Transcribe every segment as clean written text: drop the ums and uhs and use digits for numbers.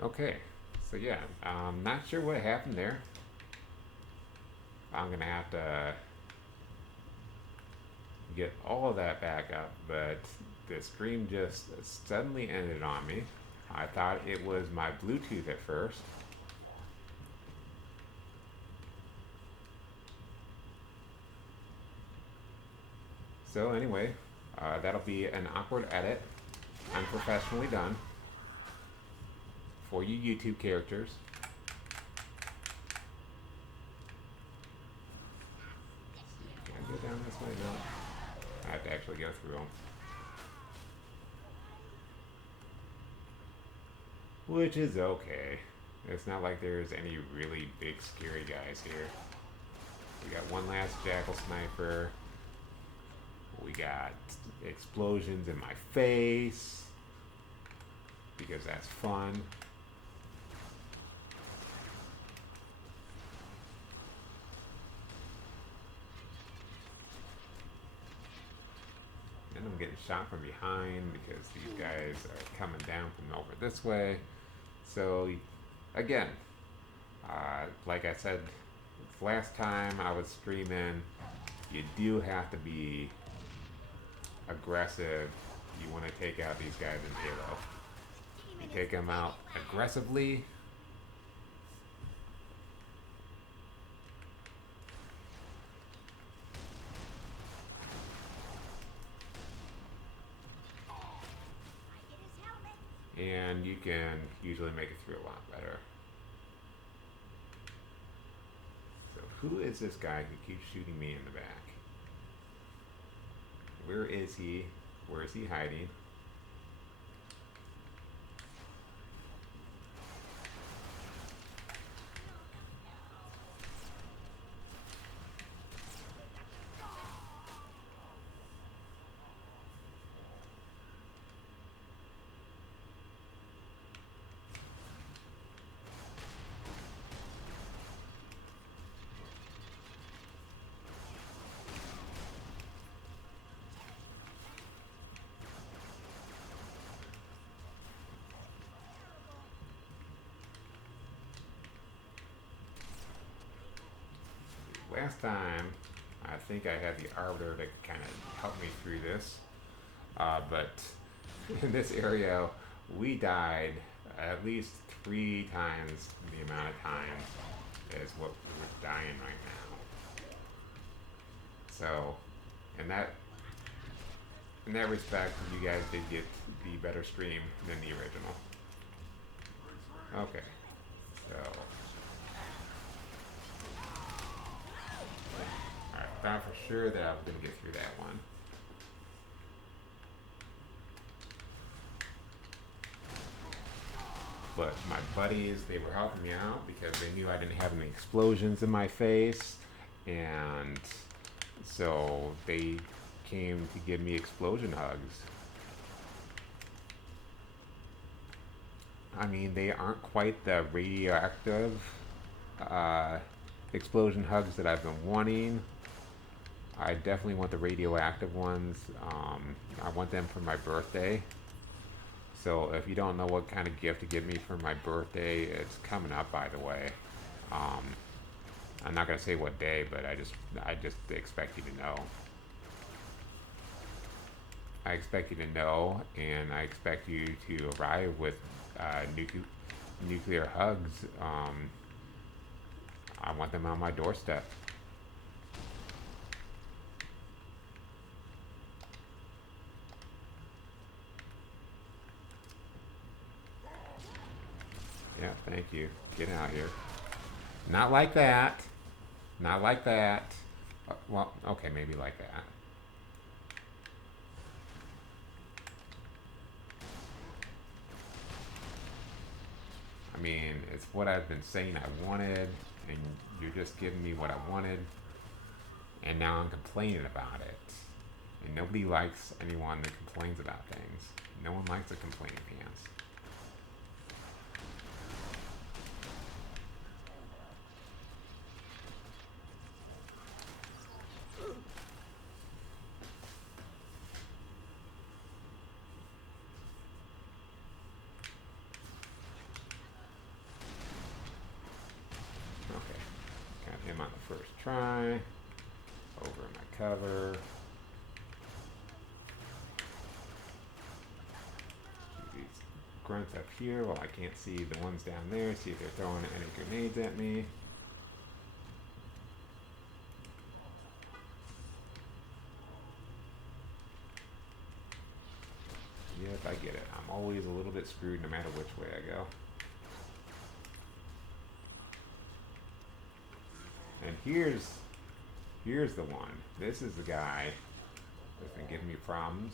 Okay, so yeah, I'm not sure what happened there. I'm gonna have to get all of that back up, but the stream just suddenly ended on me. I thought it was my Bluetooth at first. So anyway, that'll be an awkward edit, unprofessionally done for you YouTube characters. Can I go down this way? No. I have to actually go through them. Which is okay. It's not like there's any really big scary guys here. We got one last jackal sniper. We got explosions in my face because that's fun. And I'm getting shot from behind because these guys are coming down from over this way. So, again, like I said last time I was streaming, you do have to be aggressive. You want to take out these guys in Halo. You take them out aggressively. And you can usually make it through a lot better. So who is this guy who keeps shooting me in the back? Where is he? Where is he hiding? Last time, I think I had the Arbiter to kind of help me through this. But in this area, we died at least 3 times the amount of time as what we're dying right now. So, in that in that respect, you guys did get the better stream than the original. Okay, so alright, thought for sure that I was gonna get through that one. But my buddies, they were helping me out because they knew I didn't have any explosions in my face, and so they came to give me explosion hugs. I mean, they aren't quite the radioactive uh, explosion hugs that I've been wanting. I definitely want the radioactive ones. I want them for my birthday. So if you don't know what kind of gift to give me for my birthday, it's coming up, by the way. Um, I'm not gonna say what day, but I just expect you to know. I expect you to know, and I expect you to arrive with nuclear hugs. I want them on my doorstep. Yeah, thank you. Get out here. Not like that. Not like that. Well, okay, maybe like that. I mean, it's what I've been saying I wanted, and you're just giving me what I wanted, and now I'm complaining about it. And nobody likes anyone that complains about things. No one likes a complaining pants. try. Over my cover. These grunts up here. Well, I can't see the ones down there. See if they're throwing any grenades at me. Yep, I get it. I'm always a little bit screwed no matter which way I go. And here's the one. This is the guy that's been giving me problems.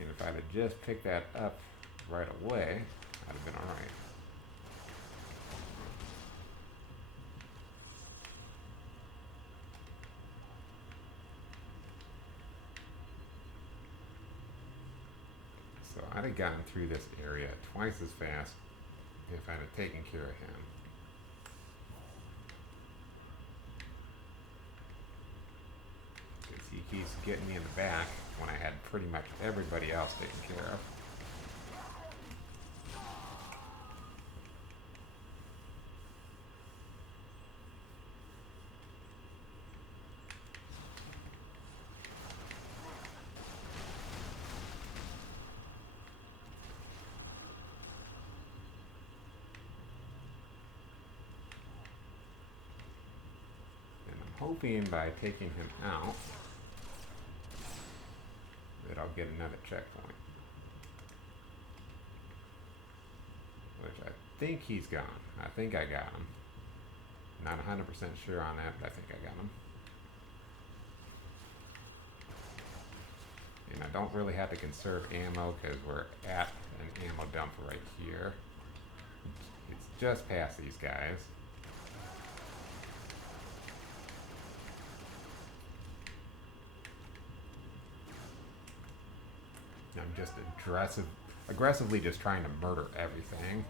And if I'd have just picked that up right away, I'd have been alright. So I'd have gotten through this area twice as fast if I'd have taken care of him. Because he keeps getting me in the back when I had pretty much everybody else taken care of. Hoping by taking him out that I'll get another checkpoint. Which I think he's gone. I think I got him. Not 100% sure on that, but I think I got him. And I don't really have to conserve ammo because we're at an ammo dump right here. It's just past these guys. I'm just aggressively just trying to murder everything.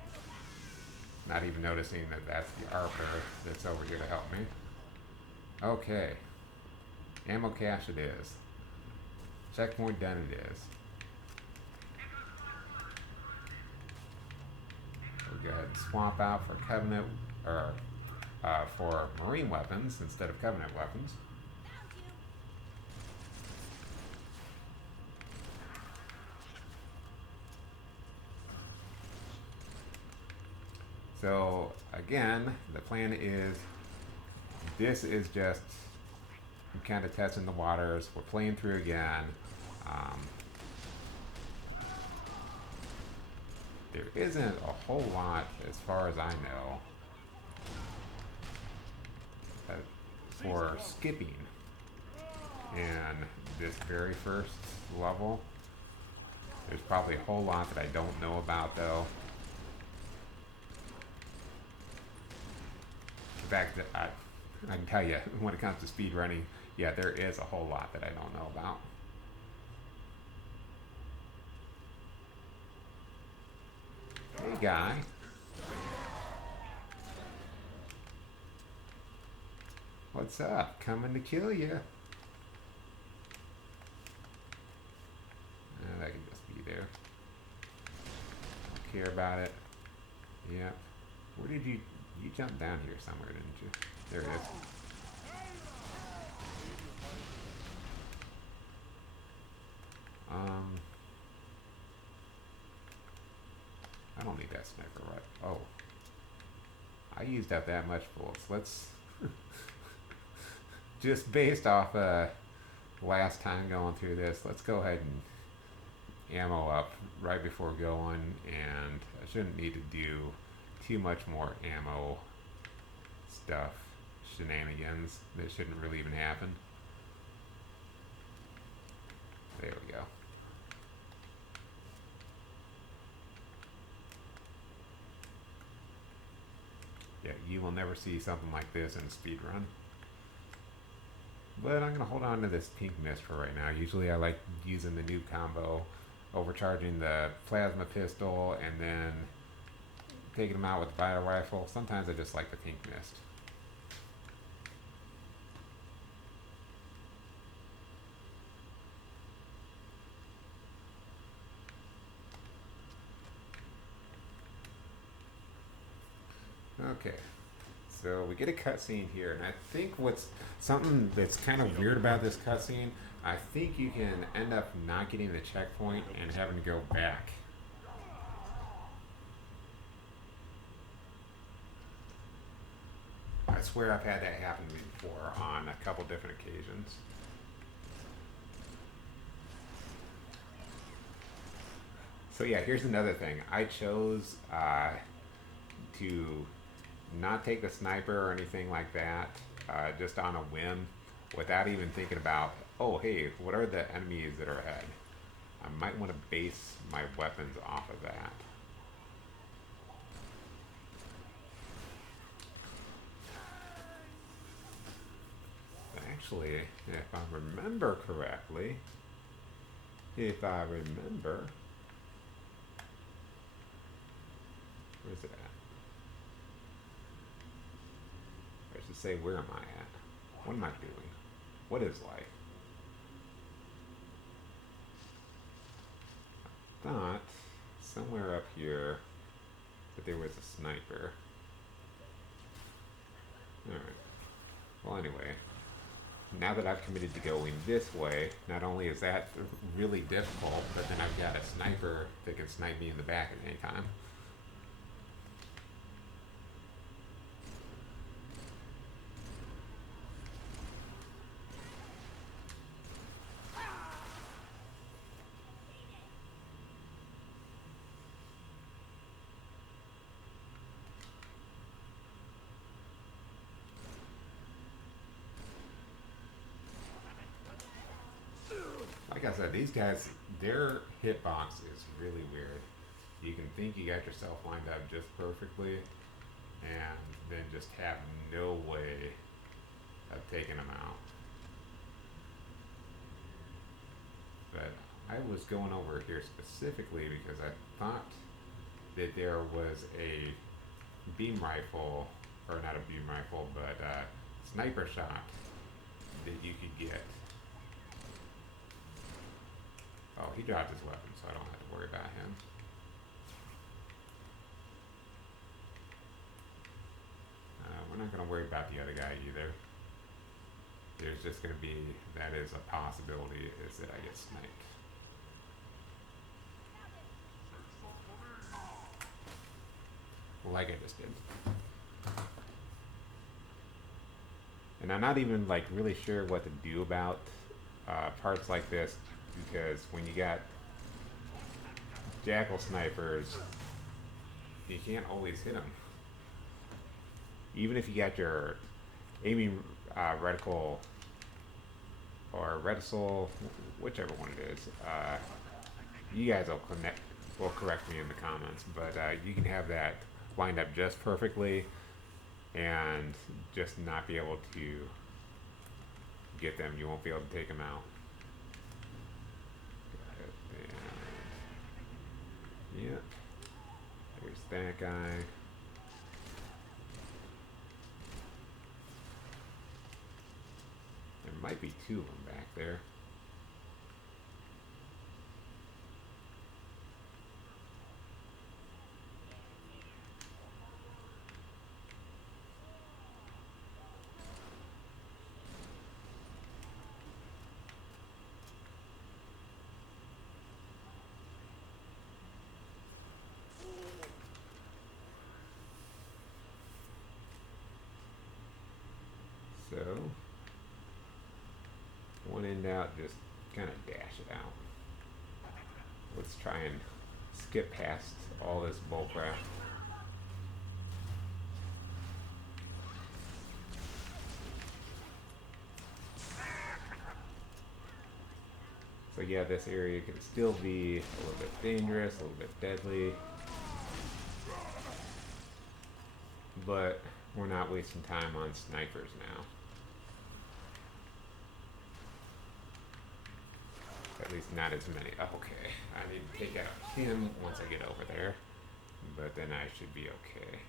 Not even noticing that that's the Arbiter that's over here to help me. Okay. Ammo cache it is. Checkpoint done it is. We'll go ahead and swap out for Covenant, or for Marine weapons instead of Covenant weapons. So again, the plan is, this is just kind of testing the waters. We're playing through again. There isn't a whole lot, as far as I know, for skipping in this very first level. There's probably a whole lot that I don't know about, though. In fact, I can tell you, when it comes to speed running, yeah, there is a whole lot that I don't know about. Hey, guy. What's up? Coming to kill you. That can just be there. Don't care about it. Yep. Where did you jumped down here somewhere, didn't you? There it is. I don't need that sniper, right? Oh. I used up that much bullets. Let's just based off last time going through this, let's go ahead and ammo up right before going, and I shouldn't need to do too much more ammo stuff, shenanigans that shouldn't really even happen. There we go. Yeah, you will never see something like this in a speedrun. But I'm going to hold on to this pink mist for right now. Usually I like using the new combo, overcharging the plasma pistol and then taking them out with the bio rifle. Sometimes I just like the pink mist. Okay. So we get a cutscene here, and I think what's something that's kind of weird about this cutscene, I think you can end up not getting the checkpoint and having to go back. I swear I've had that happen to me before on a couple different occasions. So yeah, here's another thing. I chose to not take the sniper or anything like that, just on a whim, without even thinking about, oh hey, what are the enemies that are ahead? I might want to base my weapons off of that. Actually, if I remember correctly, where's it at? I should say, where am I at? What am I doing? What is life? I thought somewhere up here that there was a sniper. Alright. Well, anyway, now that I've committed to going this way, not only is that really difficult, but then I've got a sniper that can snipe me in the back at any time. Like I said, these guys, their hitbox is really weird. You can think you got yourself lined up just perfectly, and then just have no way of taking them out. But I was going over here specifically because I thought that there was a beam rifle, or not a beam rifle, but a sniper shot that you could get. Oh, he dropped his weapon, so I don't have to worry about him. We're not going to worry about the other guy either. There's just going to be, that is a possibility, is that I get sniped. Like I just did. And I'm not even like really sure what to do about parts like this, because when you got jackal snipers, you can't always hit them. Even if you got your aiming reticle or reticule, whichever one it is, you guys will correct me in the comments, but you can have that lined up just perfectly and just not be able to get them. You won't be able to take them out. Yep. There's that guy. There might be two of them back there. So, one end out, just kind of dash it out. Let's try and skip past all this bullcrap. So yeah, this area can still be a little bit dangerous, a little bit deadly, but we're not wasting time on snipers now. At least not as many. Okay, I need to take out him once I get over there, but then I should be okay.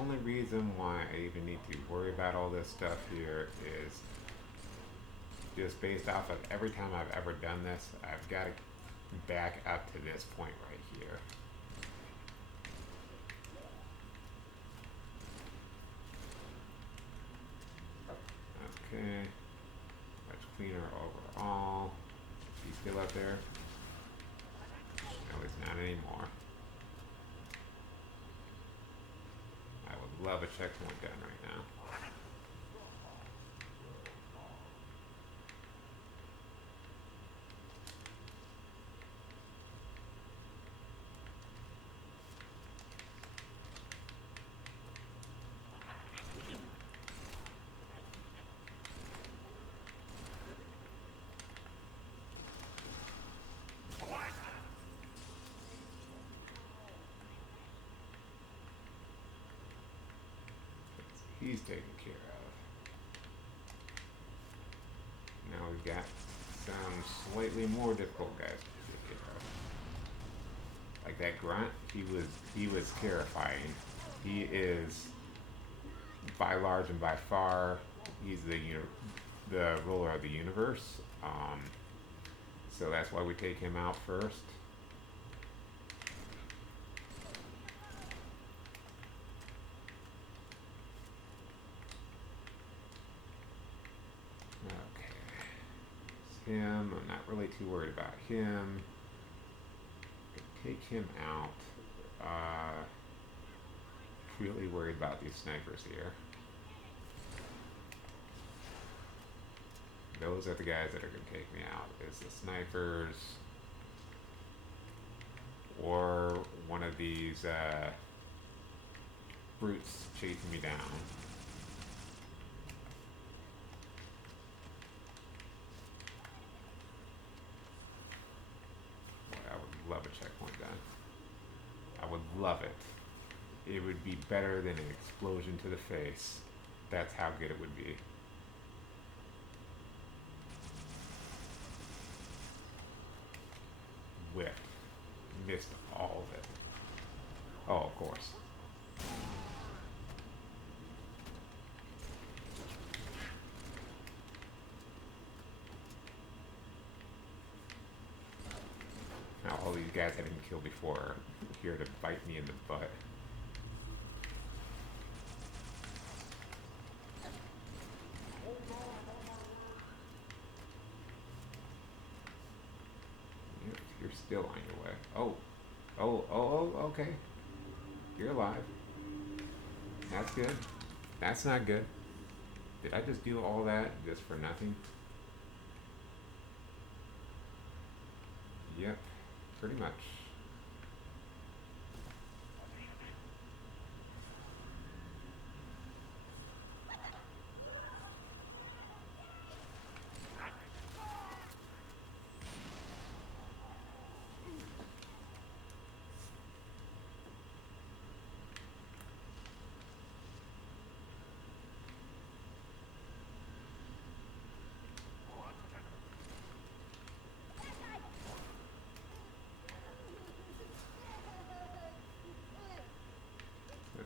only reason why I even need to worry about all this stuff here is just based off of every time I've ever done this, I've got to back up to this point right here. Okay, much cleaner overall. Is he still up there? No, he's not anymore. I would love a checkpoint done right now. He's taken care of. Now we've got some slightly more difficult guys to take care of. Like that grunt, he was terrifying. He is by large and by far, he's the ruler of the universe. So that's why we take him out first. Him, I'm not really too worried about him. Take him out. Really worried about these snipers here. Those are the guys that are going to take me out. Is the snipers or one of these brutes chasing me down. Love a checkpoint done. I would love it. It would be better than an explosion to the face. That's how good it would be. Whiffed. Missed all of it. Oh, of course. Now all these guys I didn't kill before are here to bite me in the butt. You're still on your way. Oh, okay. You're alive. That's good. That's not good. Did I just do all that just for nothing? Yep. Pretty much.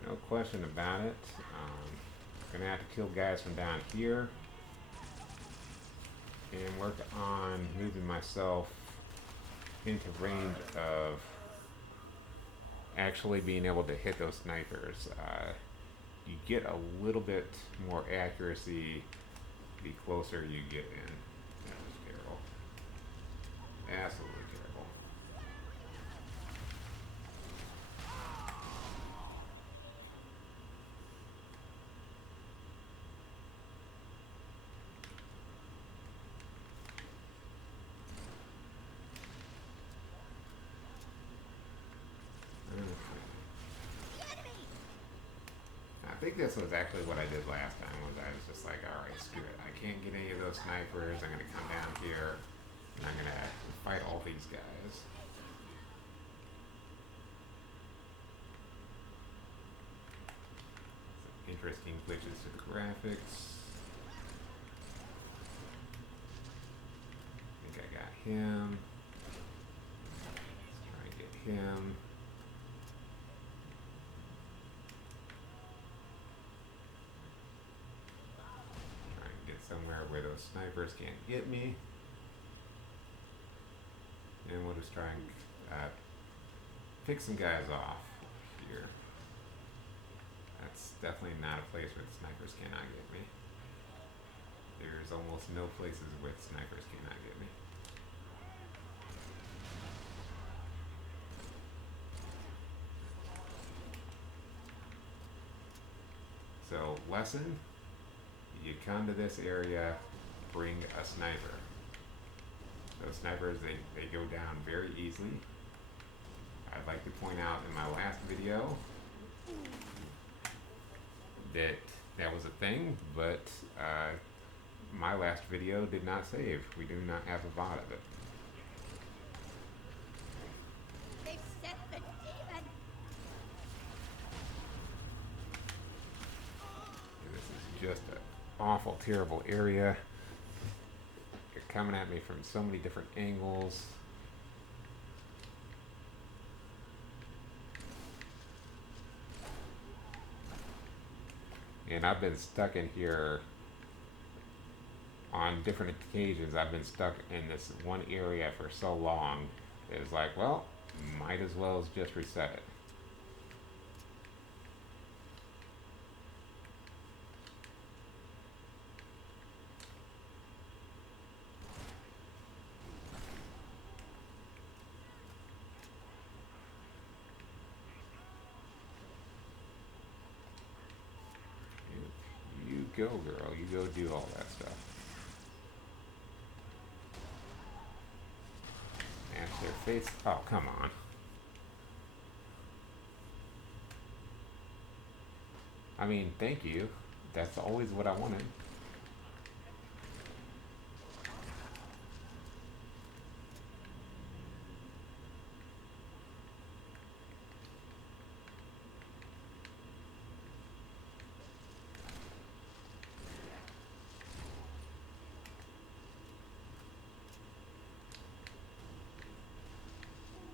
No question about it. Gonna have to kill guys from down here and work on moving myself into range of actually being able to hit those snipers. You get a little bit more accuracy the closer you get in. That was terrible. Absolutely terrible. I think this was actually what I did last time, was I was just like, alright, screw it. I can't get any of those snipers. I'm going to come down here and I'm going to fight all these guys. Some interesting glitches to the graphics. I think I got him. Let's try and get him. those snipers can't get me. And we'll just try and pick some guys off here. That's definitely not a place where the snipers cannot get me. There's almost no places where the snipers cannot get me. So, lesson, you come to this area, bring a sniper. Those snipers, they go down very easily. I'd like to point out in my last video that that was a thing, but my last video did not save. We do not have a VOD of it. They sent the demon. This is just an awful, terrible area. They're coming at me from so many different angles. And I've been stuck in here on different occasions. I've been stuck in this one area for so long. It's like, well, might as well as just reset it. You go, girl. You go do all that stuff. And their face. Oh, come on. I mean, thank you. That's always what I wanted.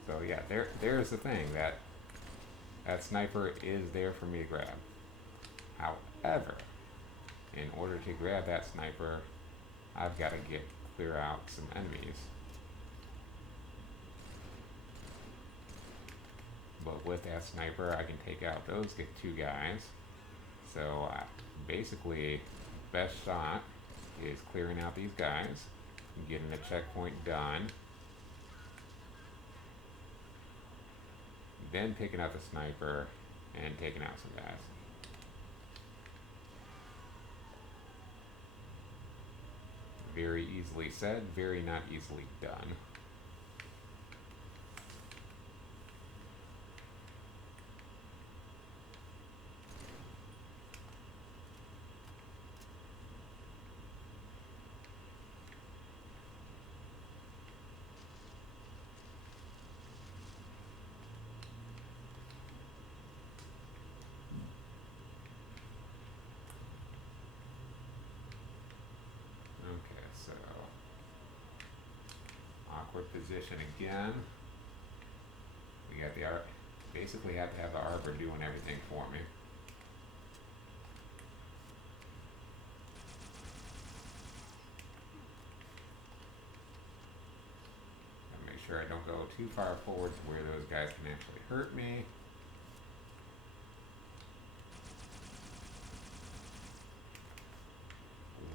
So yeah, there's the thing, that sniper is there for me to grab. However, in order to grab that sniper, I've got to clear out some enemies. But with that sniper, I can take out those two guys. So basically, best shot is clearing out these guys, getting a checkpoint done, then taking out the sniper and taking out some guys. Very easily said, very not easily done. So, awkward position again. We got the art. Basically, have to have the arbor doing everything for me. Gotta make sure I don't go too far forward to where those guys can actually hurt me.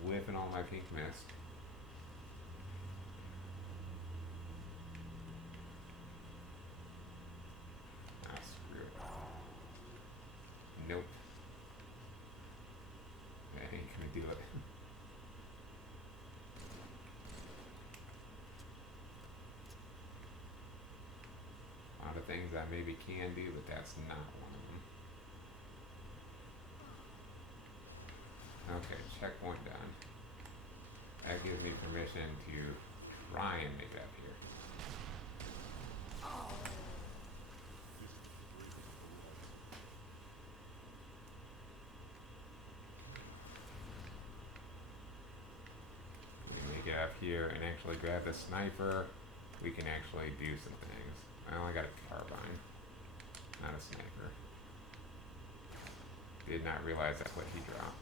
Whipping all my pink mist. Nope. That ain't gonna do it. A lot of things I maybe can do, but that's not one of them. Okay, checkpoint done. That gives me permission to try and make it up here. Get up here and actually grab the sniper, we can actually do some things. I only got a carbine, not a sniper. Did not realize that's what he dropped.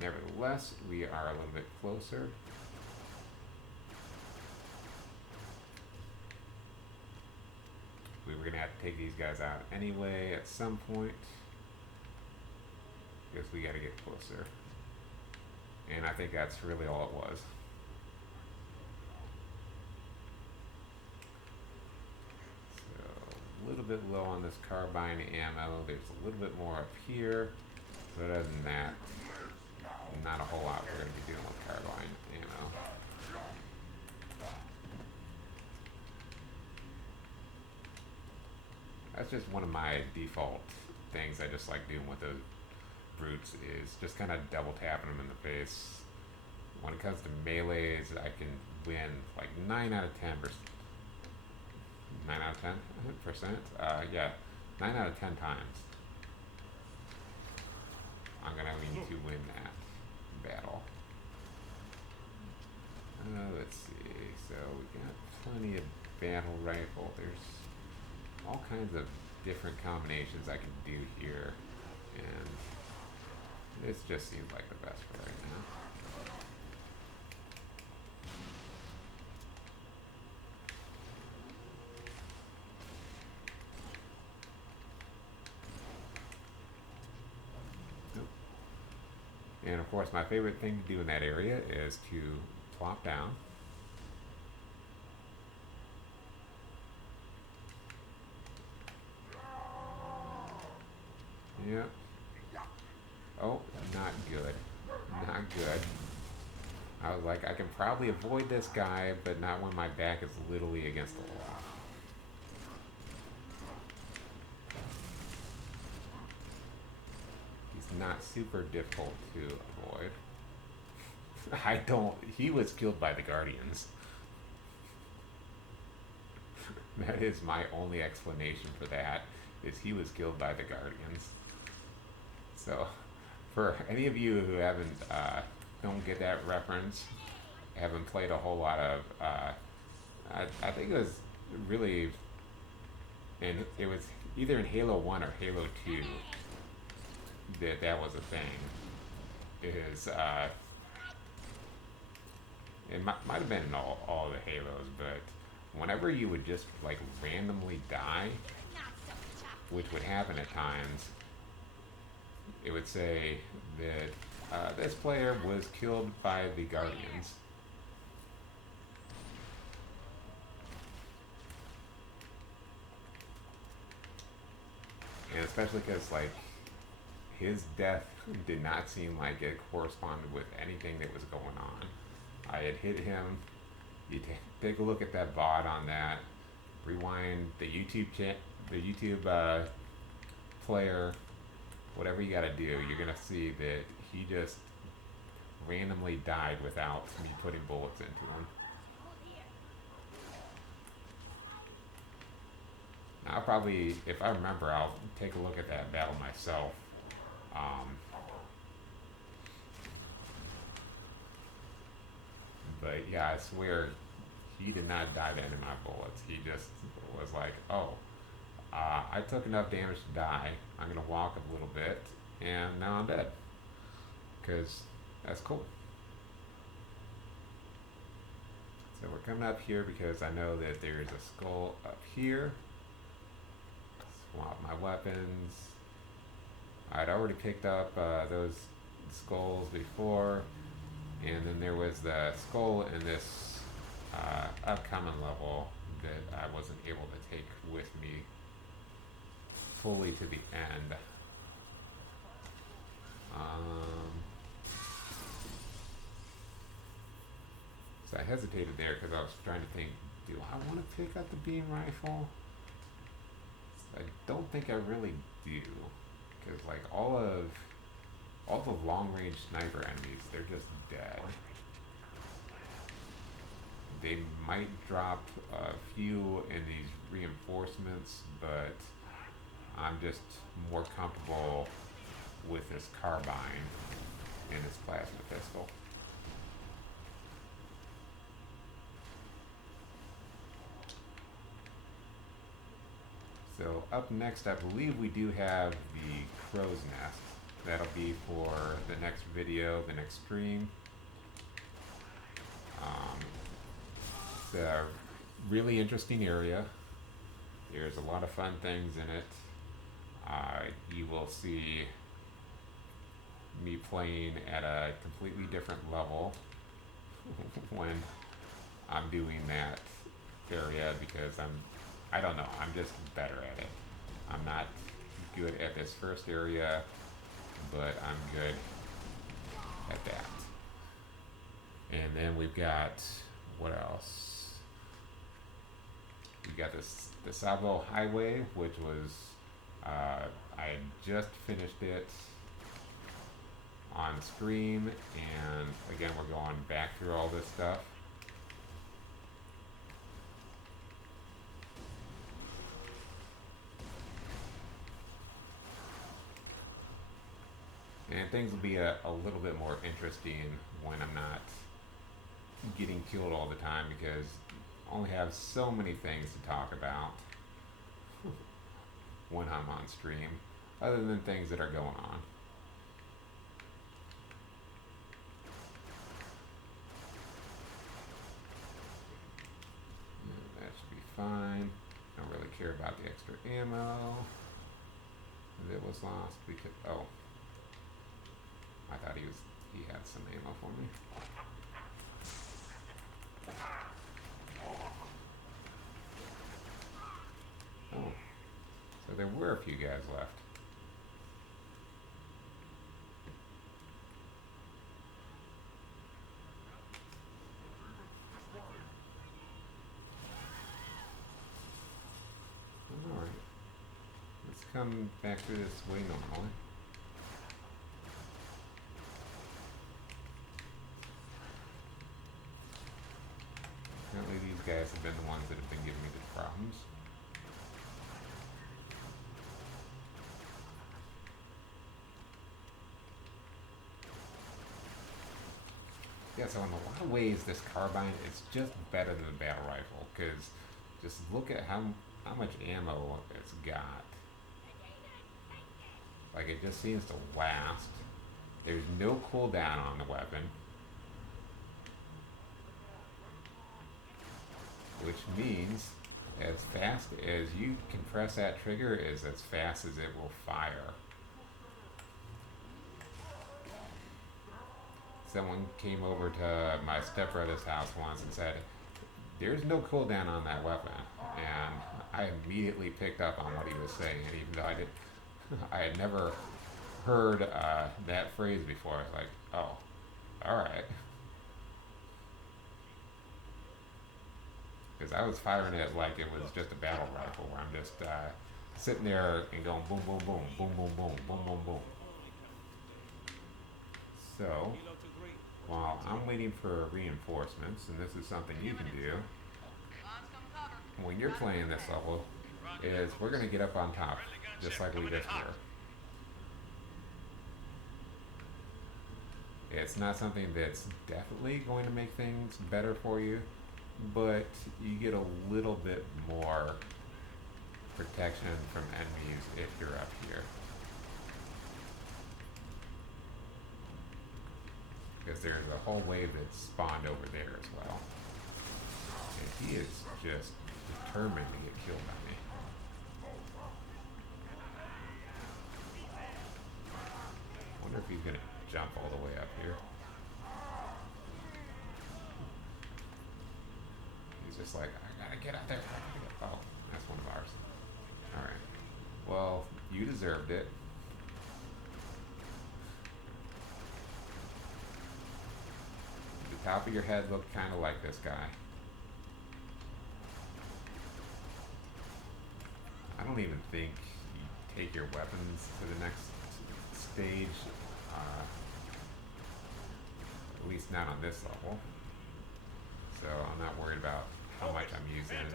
Nevertheless, we are a little bit closer. We were gonna have to take these guys out anyway at some point. Because we gotta get closer. And I think that's really all it was. So, a little bit low on this carbine ammo. There's a little bit more up here. But other than that, not a whole lot we're going to be doing with carbine ammo. That's just one of my default things I just like doing with the brutes is just kind of double tapping them in the face. When it comes to melees, I can win like 9 out of 10 percent. 9 out of 10 percent? Yeah, 9 out of 10 times. I'm going to need to win that battle. Let's see. So we got plenty of battle rifle. There's all kinds of different combinations I can do here, and this just seems like the best for right now. And of course, my favorite thing to do in that area is to plop down. Yep. Oh, not good. Not good. I was like, I can probably avoid this guy, but not when my back is literally against the wall. He's not super difficult to avoid. I don't. He was killed by the Guardians. That is my only explanation for that, is he was killed by the Guardians. So, for any of you who haven't, don't get that reference, haven't played a whole lot of, I think it was really, and it was either in Halo 1 or Halo 2 that was a thing. Is, it might have been in all the Halos, but whenever you would just like randomly die, which would happen at times, it would say that this player was killed by the Guardians. And especially because like his death did not seem like it corresponded with anything that was going on. I had hit him. You take a look at that VOD on that. Rewind the YouTube player. Whatever you gotta do, you're gonna see that he just randomly died without me putting bullets into him. I'll probably, if I remember, I'll take a look at that battle myself. But yeah, I swear he did not die to any of my bullets. He just was like, oh, I took enough damage to die. I'm going to walk a little bit, and now I'm dead. Because that's cool. So we're coming up here because I know that there's a skull up here. Swap my weapons. I'd already picked up those skulls before, and then there was the skull in this upcoming level that I wasn't able to take with me fully to the end. So I hesitated there because I was trying to think, do I want to pick up the beam rifle? I don't think I really do, because like all the long range sniper enemies, they're just dead. They might drop a few in these reinforcements, but I'm just more comfortable with this carbine and this plasma pistol. So up next, I believe we do have the crow's nest. that'll be for the next video, the next stream. It's a really interesting area. There's a lot of fun things in it. You will see me playing at a completely different level when I'm doing that area because I don't know, I'm just better at it. I'm not good at this first area, but I'm good at that. And then we've got, what else? We got the Savo Highway, which was, I had just finished it on stream, and again, we're going back through all this stuff. And things will be a little bit more interesting when I'm not getting killed all the time because I only have so many things to talk about when I'm on stream, other than things that are going on. That should be fine. Don't really care about the extra ammo that was lost because, oh, I thought he had some ammo for me. Oh, so there were a few guys left. Alright. Let's come back through this way normally. Apparently these guys have been the ones that have been giving me the problems. Yeah, so in a lot of ways, this carbine is just better than the battle rifle, because just look at how much ammo it's got. Like, it just seems to last. There's no cooldown on the weapon, which means as fast as you can press that trigger is as fast as it will fire. Someone came over to my stepbrother's house once and said, "There's no cooldown on that weapon," and I immediately picked up on what he was saying, and even though I had never heard that phrase before, I was like, "Oh, all right," because I was firing it like it was just a battle rifle, where I'm just sitting there and going boom, boom, boom, boom, boom, boom, boom, boom, boom. So, while I'm waiting for reinforcements, and this is something you can do when you're playing this level, is we're going to get up on top, just like we just were. It's not something that's definitely going to make things better for you, but you get a little bit more protection from enemies if you're up here. Because there's a whole wave that spawned over there as well. And he is just determined to get killed by me. I wonder if he's going to jump all the way up here. He's just like, I gotta get out there. Oh, that's one of ours. Alright. Well, you deserved it. The top of your head looked kind of like this guy. I don't even think you take your weapons to the next stage, at least not on this level. So I'm not worried about how much I'm using.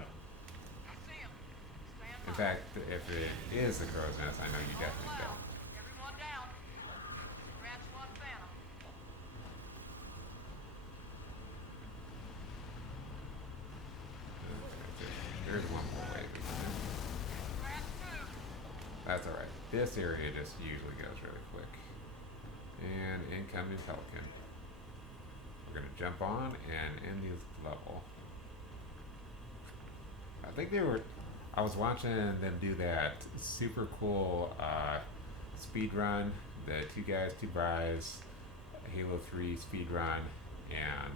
In fact, if it is the crow's nest, I know you definitely don't. There's one more way. That's alright. This area just usually goes really quick. And incoming Pelican. We're gonna jump on and end this level. I think they were. I was watching them do that super cool speed run. The two guys, two brides, Halo 3 speed run, and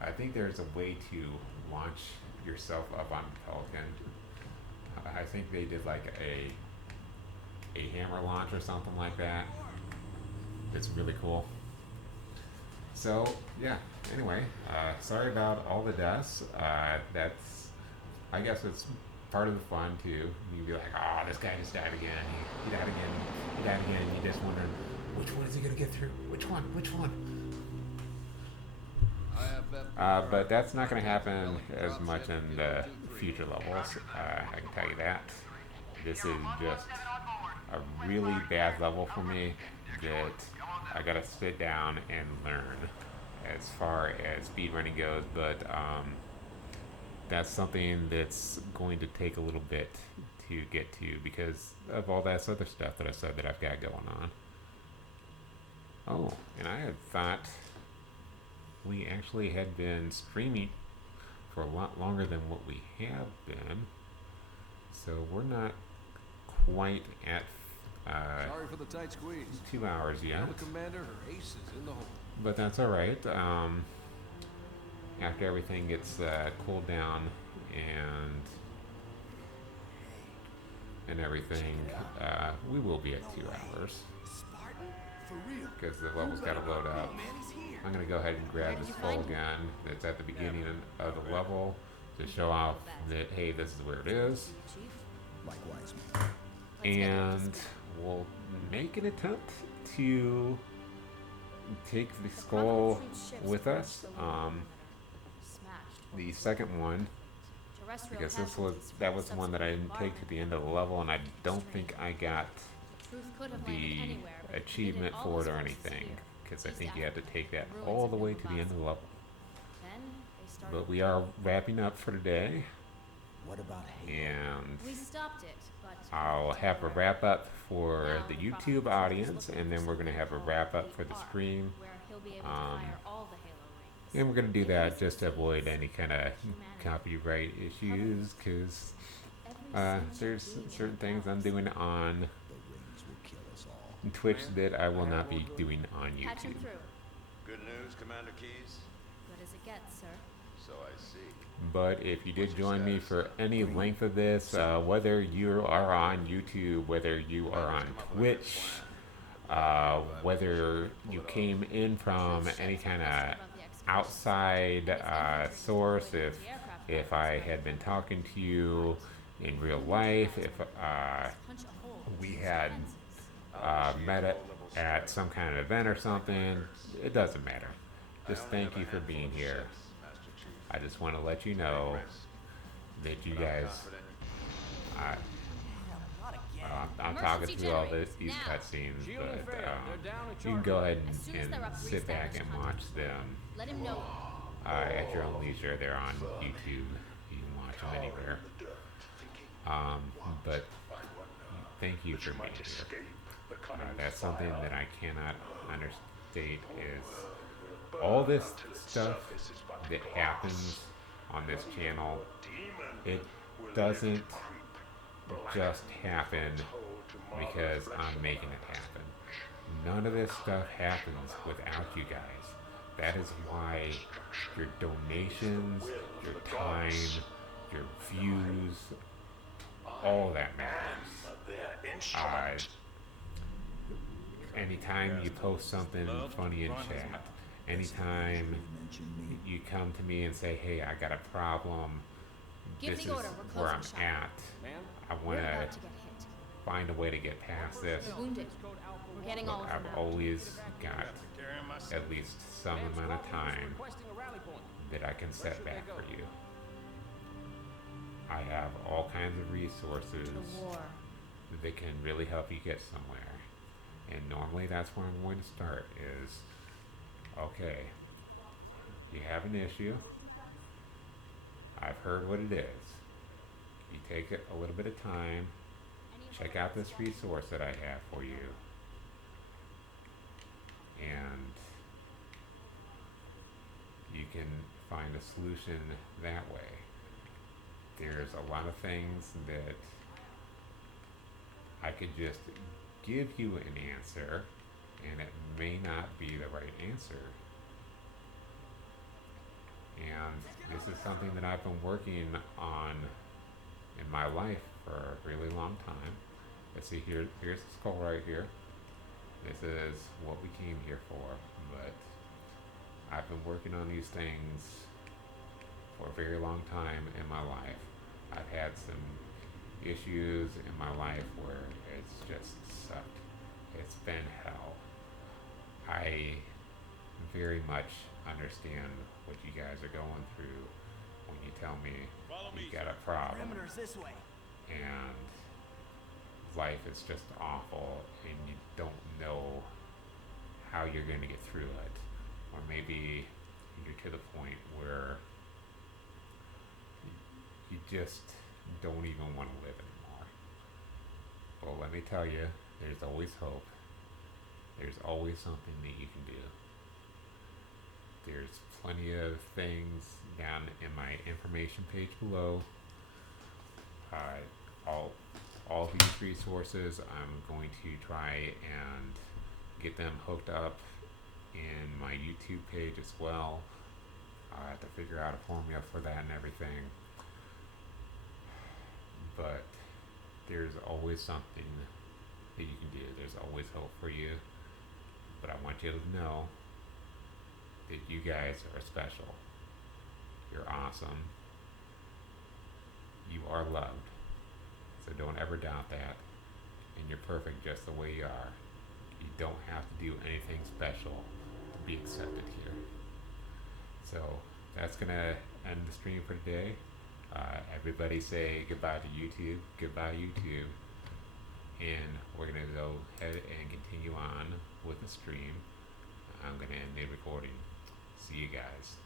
I think there's a way to launch yourself up on Pelican. I think they did like a hammer launch or something like that. It's really cool. So yeah. Anyway, sorry about all the deaths. That's, I guess it's part of the fun too. You'd be like, oh, this guy just died again. He died again. He died again. You just wondering, which one is he gonna get through? Which one? Which one? But that's not going to happen as much in the future levels. I can tell you that. This is just a really bad level for me that I got to sit down and learn as far as speedrunning goes. But that's something that's going to take a little bit to get to because of all that other stuff that I said that I've got going on. Oh, and I had thought we actually had been streaming for a lot longer than what we have been. So we're not quite at Sorry for the tight squeeze. 2 hours yet. The commander, her ace is in the hole. But that's alright. After everything gets cooled down and everything, we will be at 2 hours. Because the level's got to load up. I'm going to go ahead and grab this full gun that's at the beginning of the level to show off that, hey, this is where it is. Likewise. And we'll make an attempt to take the skull with us. The second one, because that was the one that I didn't take to the end of the level, and I don't think I got the achievement for it or anything, because I think you had to take that all the way to the end of the level. But we are wrapping up for today, What about and We stopped it, but I'll have a wrap up for the YouTube audience, and then we're going to have a wrap up for the stream. where he'll be able to fire all the Halo rings. And we're going to do that just to avoid any kind of copyright issues, because there's certain things I'm doing on the rings will kill us all? Twitch that I will not be doing on Patch him YouTube. through. Good news, Commander Keys? Good as it gets, sir. So I see. But if you did join me for any length of this, whether you are on YouTube, whether you are on Twitch, whether you came in from any kind of outside source, if I had been talking to you in real life, if we had met at some kind of event or something, it doesn't matter. Just thank you for being here. I just want to let you know that you guys, I'm talking through all these cutscenes, but you can go ahead and sit back and watch them Let him know. at your own leisure. They're on YouTube. You can watch them anywhere. But thank you for being here. That's something that I cannot understate is all this stuff that happens on this channel. It doesn't just happen because I'm making it happen. None of this stuff happens without you guys. That is why your donations, your time, your views, all that matters. Anytime you post something funny in chat, anytime Mention me. you come to me and say, hey, I got a problem, Give this the is order. We're where I'm closing shop. at, I We're want about to to get hit. find a way to get past this. We're wounded. We're getting all of them I've out. always got at least some amount of time that I can set back for you. I have all kinds of resources The war. that can really help you get somewhere. And normally that's where I'm going to start is, okay, you have an issue. I've heard what it is. You take it a little bit of time, check out this resource that I have for you. and you can find a solution that way. There's a lot of things that I could just give you an answer, and it may not be the right answer. And this is something that I've been working on in my life for a really long time. Let's see here. Here's the skull right here. This is what we came here for. But I've been working on these things for a very long time in my life. I've had some issues in my life where it's just sucked. It's been hell. I very much understand what you guys are going through when you tell me you got a problem This way. and life is just awful and you don't know how you're going to get through it, or maybe you're to the point where you just don't even want to live anymore. Well, let me tell you, there's always hope. There's always something that you can do. There's plenty of things down in my information page below. All these resources, I'm going to try and get them hooked up in my YouTube page as well. I have to figure out a formula for that and everything. But there's always something that you can do. There's always hope for you. But I want you to know that you guys are special. You're awesome. You are loved. So don't ever doubt that. And you're perfect just the way you are. You don't have to do anything special to be accepted here. So that's going to end the stream for today. Everybody say goodbye to YouTube. Goodbye, YouTube. And we're going to go ahead and continue on with the stream. I'm going to end the recording. See you guys.